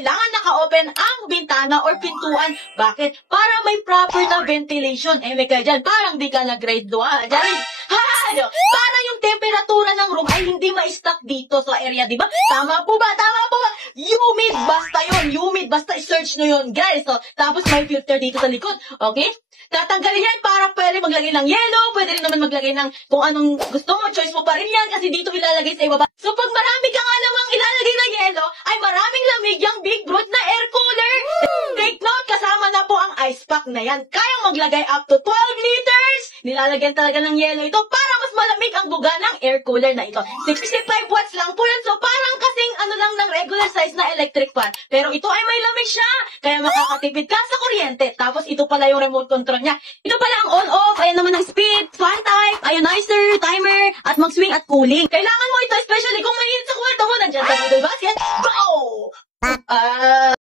kailangan naka-open ang bintana or pintuan. Bakit? Para may proper na ventilation. May kaya dyan, parang di ka nag-grade 2. Dyan, para yung temperatura ng room ay hindi ma-stuck dito sa area, di ba? Tama po ba? Tama po ba? Humid, basta yun. Humid, basta i-search nyo yun, guys. So, tapos may filter dito sa likod. Okay? Tatanggalin yan para pwede maglagay ng yellow, pwede rin naman maglagay ng kung anong gusto mo, choice mo pa rin yan kasi dito ilalagay sa ibaba. So pag marami ka nga namang ilalagay na yellow, ay maraming lamig yung Big Brute na air cooler. Take note, kasama na po ang ice pack na yan. Kayang maglagay up to 12 liters. Nilalagyan talaga ng yellow ito para mas malamig ang buga ng air cooler na ito. 65 watts lang po yan, so parang kasing ano lang ng regular size na electric fan. Pero ito ay may lamig siya, kaya makakatipid ka sa kuryente. Tapos ito pala yung remote control niya. Ito pala ang on-off, ayan naman ang speed, fan type, ionizer, timer, at mag-swing at cooling. Kailangan mo ito, especially kung mainit sa kwarto mo, nandiyan sa Google Basket. Go!